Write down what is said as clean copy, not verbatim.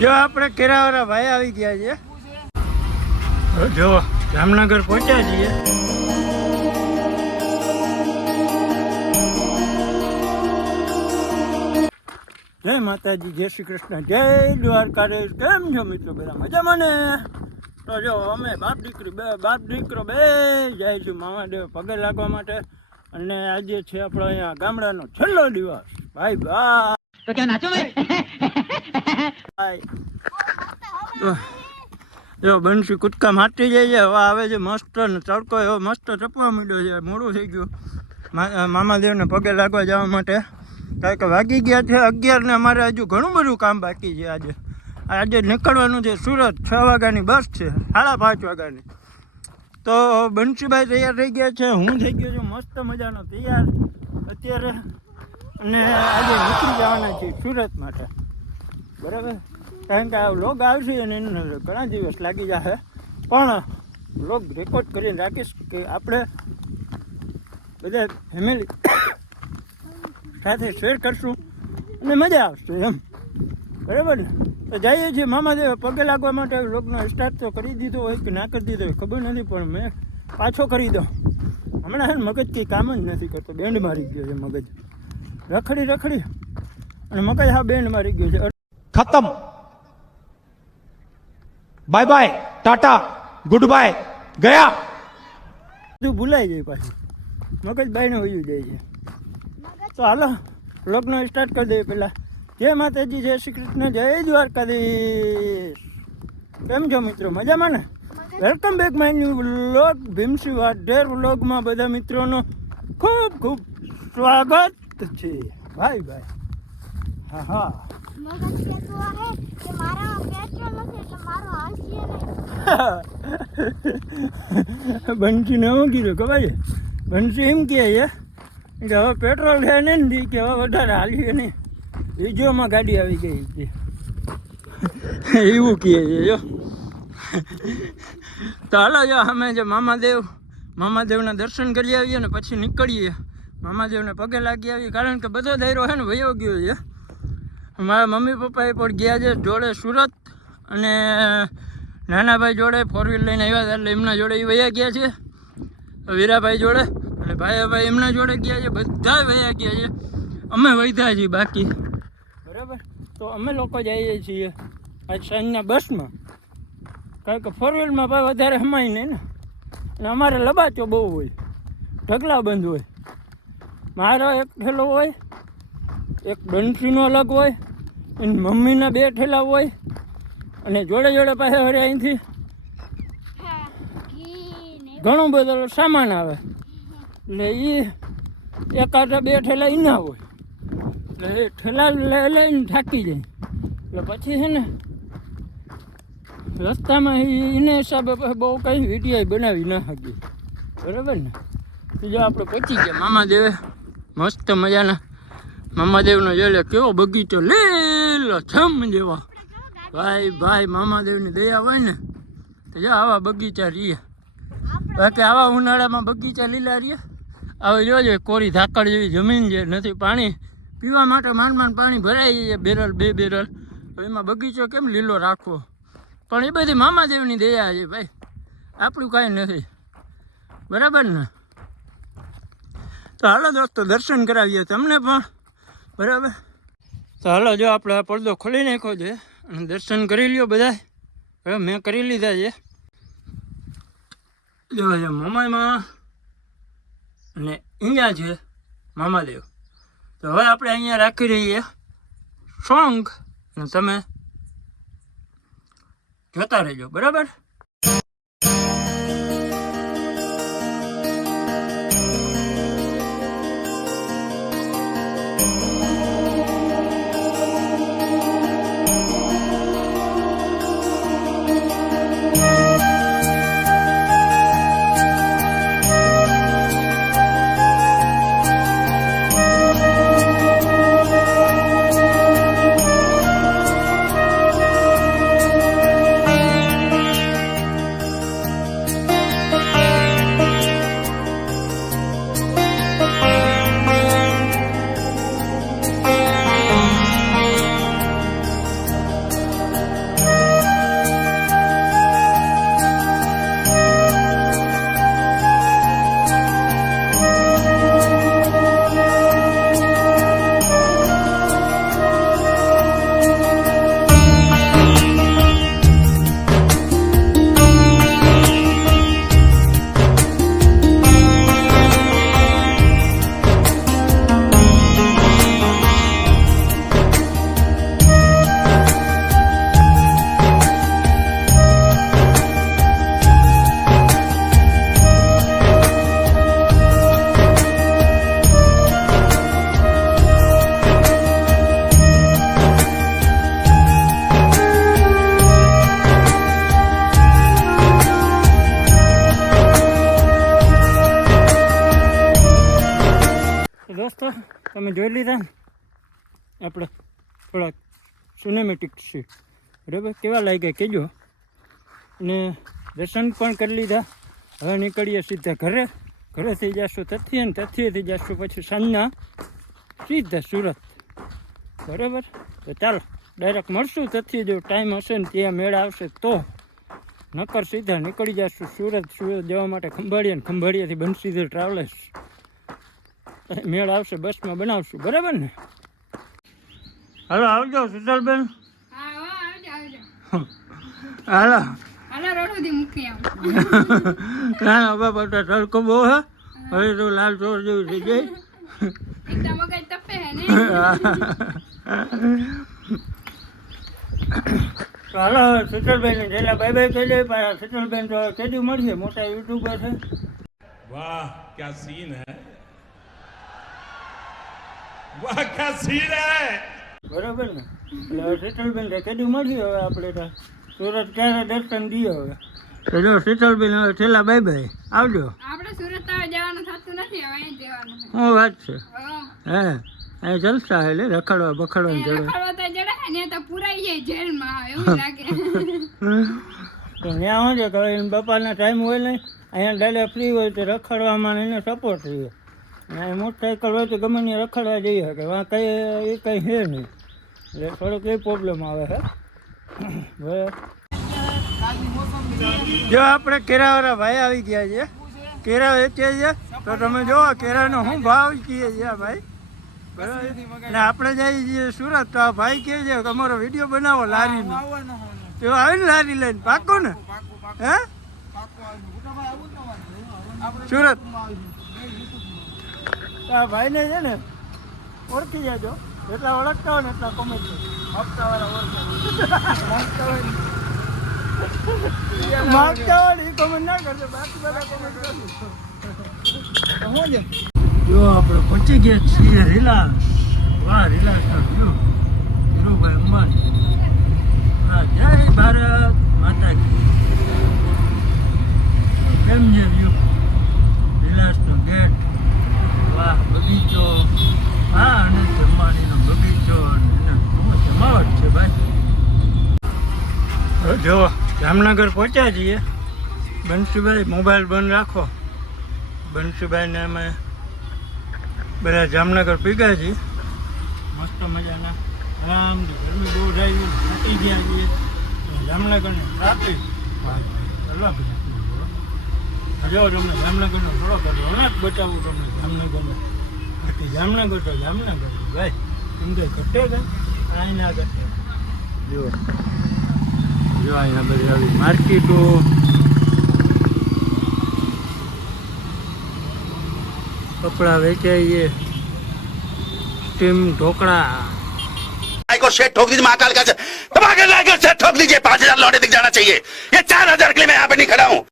જો આપણે કેરાવાળા ભાઈ આવી ગયા છે. જો જામનગર પહોંચ્યા છીએ. જય માતાજી, જય શ્રી કૃષ્ણ, જય દ્વારકાધીશ. કેમ છો મિત્રો? બધા મજામાં ને? તો જો અમે બાપ દીકરો બે જાય છું મામાદેવ પગે લાગવા માટે. અને આજે છે આપણો અહીંયા ગામડાનો છેલ્લો દિવસ. ભાઈ ભાઈ તો ક્યાં નાચો ભાઈ. જો બંસી કૂદકા મારતી જાય છે. હવે આવે છે મસ્ત ને તડકો એવો મસ્ત ટપવા માંડ્યો છે. મોડું થઈ ગયું મામાદેવને પગે લાગવા જવા માટે. કારણ કે વાગી ગયા છે 11 ને અમારે હજુ ઘણું બધું કામ બાકી છે. આજે નીકળવાનું છે સુરત. 6 વાગ્યાની બસ છે, 5:30 વાગ્યાની. તો બંસીભાઈ તૈયાર થઈ ગયા છે, હું થઈ ગયો છું મસ્ત મજાનો તૈયાર અત્યારે. અને આજે નીકળી જવાના છીએ સુરત માટે, બરાબર. કારણ કે આ વ્લોગ આવશે અને એને ઘણા દિવસ લાગી જશે, પણ વ્લોગ રેકોર્ડ કરીને રાખીશ કે આપણે બધા ફેમિલી સાથે શેર કરશું અને મજા આવશે એમ, બરાબર ને. તો જઈએ છીએ મામાદેવ પગે લાગવા માટે. વ્લોગનો સ્ટાર્ટ તો કરી દીધો હોય કે ના કરી દીધો હોય ખબર નથી, પણ મેં પાછો કરી દો. હમણાં છે ને મગજ કંઈ કામ જ નથી કરતો. બેન્ડ મારી ગયો છે મગજ, રખડી અને મગજ હા બેન્ડ મારી ગયો છે. ખતમ, bye bye, Tata, good bye, ગયા. બધું ભૂલાઈ જાય પાછું, મગજ બાઈને વયું જાય છે. તો હાલો વ્લોગનો સ્ટાર્ટ કરી દઈએ. પહેલાં જય માતાજી, જય શ્રી કૃષ્ણ, જય દ્વારકાધીશ. કેમ છો મિત્રો? મજામાં ને? Welcome back my new vlog Bhimsi Vadher વ્લોગમાં બધા મિત્રોનો ખૂબ ખૂબ સ્વાગત છે. ભાઈ ભાઈ હા હા બંસીને શું કીધું ખબર છે? બંસી એમ કહે છે કે હવે પેટ્રોલ છે ને કે હવે વધારે હાલીએ નહીં, વીજોમાં ગાડી આવી ગઈ છે એવું કહે છે. જો તો હાલો જો અમે જે મામાદેવના દર્શન કરી આવીએ ને પછી નીકળીએ. મામાદેવને પગે લાગી આવીએ, કારણ કે બધો દાયરો છે ને વયો ગયો છે. મારા મમ્મી પપ્પાએ પણ ગયા છે જોડે સુરત, અને નાના ભાઈ જોડે 4 વ્હીલ લઈને આવ્યા હતા એટલે એમના જોડે એ વયા ગયા છે. વીરાભાઈ જોડે અને ભાઈ એમના જોડે ગયા છે. બધા વયા ગયા છે, અમે વૈધા છીએ બાકી, બરાબર. તો અમે લોકો જઈએ છીએ આજ સાંજના બસમાં, કારણ કે 4 વ્હીલમાં ભાઈ વધારે હમાય નહીં ને. અને અમારે લબાચો બહુ હોય, ઢગલા બંધ હોય. મારો એક ઠેલો હોય, એક બંસીનો અલગ હોય, એની મમ્મીના 2 ઠેલા હોય, અને જોડે પાસે હરે અહીંથી ઘણો બધો સામાન આવે. એટલે એ એકાદ 2 ઠેલા એના હોય, એટલે એ ઠેલા લઈને થાકી જાય. એટલે પછી છે ને રસ્તામાં એને હિસાબે બહુ કંઈ વિડીયો બનાવી ના શકીએ, બરાબર ને. જો આપણે પહોંચી ગયા મામાદેવે. મસ્ત મજાના મામાદેવનો જોઈ લે કેવો બગીચો, લીલો છમ જેવા. ભાઈ મામાદેવની દયા હોય ને તો જો આવા બગીચા રહીએ. બાકી આવા ઉનાળામાં બગીચા લીલા રહીએ. હવે જોજે કોરી ધાકડ જેવી જમીન છે, નથી પાણી પીવા માટે. માંડ પાણી ભરાઈ જાય, બેરલ 2 બેરલ. એમાં બગીચો કેમ લીલો રાખવો? પણ એ બધી મામાદેવની દયા છે ભાઈ, આપણું કાંઈ નથી, બરાબર ને. તો હાલો દોસ્તો દર્શન કરાવીએ તમને પણ, બરાબર. તો હાલો જો આપણે આ પડદો ખોલી નાખ્યો છે અને દર્શન કરી લ્યો બધા. હવે મેં કરી લીધા છે. જો મમાઈમાં અને અહીંયા છે મામાદેવ. તો હવે આપણે અહીંયા રાખી રહીએ સોંગ, અને તમે જોતા રહેજો, બરાબર. તમે જોઈ લીધા ને આપણે થોડાક સિનેમેટિક છે બરાબર, કેવા લાગ્યા કહેજો. ને દર્શન પણ કરી લીધા. હવે નીકળીએ સીધા ઘરે. ઘરે થઈ જશું તથ્ય ને તથ્યથી જશું પછી સાંજના સીધા સુરત બરાબર. તો ચાલો ડાયરેક્ટ મળશું તથ્ય જો ટાઈમ હશે ને ત્યાં મેળ આવશે તો, નકર સીધા નીકળી જશું સુરત. સુરત જવા માટે ખંભાળીએ ને ખંભાળીએથી બંસીધર ટ્રાવેલર્સ મેળ આવશે બસમાં બનાવશું બરાબર ને. હાલો આવજો શીતલબેન. હાલો ના ના બાબા તડકો બહુ હે, હવે તો લાલ ચોર જેવું થઈ જાય. હાલો હવે શીતલબેન ને જેલા બાય બાય કહી દે. શીતલબેન તો કેદી મળીએ, મોટા યુટ્યુબર છે. वाह क्या सीन है, वाह क्या सीन है. બરાબર ને. એટલે હવે શીતલબેન તો કેદી મળીએ. હવે આપણે તો સુરત ક્યારે દર્શન દઈએ હવે. તો જો શીતલબેન હવે છેલ્લા બાય બાય આવજો. આપણે સુરત હવે જવાનું થતું નથી, હવે અહીં જવાનું છે. શું વાત છે? હા. હે અહીં જલસા એટલે રખડવા બખડવાનું જડે. રખડવા તો જડે ને તો પુરાઈ જાય જેલમાં એવું લાગે. તો ત્યાં શું છે કે હવે બાપાના ટાઈમ હોય નહીં, અહીંયા દાદા ફ્રી હોય તો રખડવામાં એને સપોર્ટ રહીએ. અને મોટરસાઇકલ હોય તો ગમે ત્યાં રખડવા જઈએ શકે, વાં કંઈ એ કંઈ છે નહીં, એટલે થોડોક એ પ્રોબ્લેમ આવે છે. બરાબર. જો આપણે કેરાવાળા ભાઈ આવી ગયા છે, કેરા વેચે છે. તો તમે જો કેરાનો શું ભાવ કહીએ છે ભાઈ બરાબર. અને આપણે જઈએ છીએ સુરત તો આ ભાઈ કહે છે કે અમારો વિડીયો બનાવો લારીનો. તો આવીને લારી લઈને પાકો ને હે સુરત. આ ભાઈને છે ને ઓળખી જાજો, જેટલા ઓળખતા હોય ને એટલા કોમેન્ટ માગતા હોય એ કોમેન્ટ ના કરજો, બાકી બધા કોમેન્ટ કરજો. જો આપણે પહોંચી ગયા છીએ રિલાયન્સ. વાહ રિલાયન્સ જો ધીરુભાઈ અંબાણી. હા જય ભારત માતા કી. કેમ છે વ્યૂ રિલાયન્સનો ગેટ. વાહ બગીચો. હા અને અંબાણીનો બગીચો જમાવટ છે ભાઈ. જો જામનગર પહોંચ્યા છીએ. બંસીભાઈ મોબાઈલ બંધ રાખો. બંસીભાઈને અમે બધા જામનગર પીગા છીએ મસ્ત મજાના. આરામથી ગરમી બહુ થાય છે, થાકી ગયા છીએ. જામનગરની ટ્રાફિક કરવા જો તમને જામનગરનો થોડો કરજો હમણાં જ બતાવું તમને જામનગરનો. બાકી જામનગર તો જામનગર ભાઈ, એમ કંઈ ઘટે કંઈ કાંઈ ના ઘટે. જો જો અહીંયા બધી આવી માર્કેટો. કપડા વેચાઈએ, સ્ટીમ ઢોકળા. को शेट ठोक दीजिए, महाकाल का दबा कर लाकर शेट ठोक दीजिए. 5,000 लौटे दिख जाना चाहिए. ये 4,000 के लिए मैं यहाँ पे नहीं खड़ा हूँ.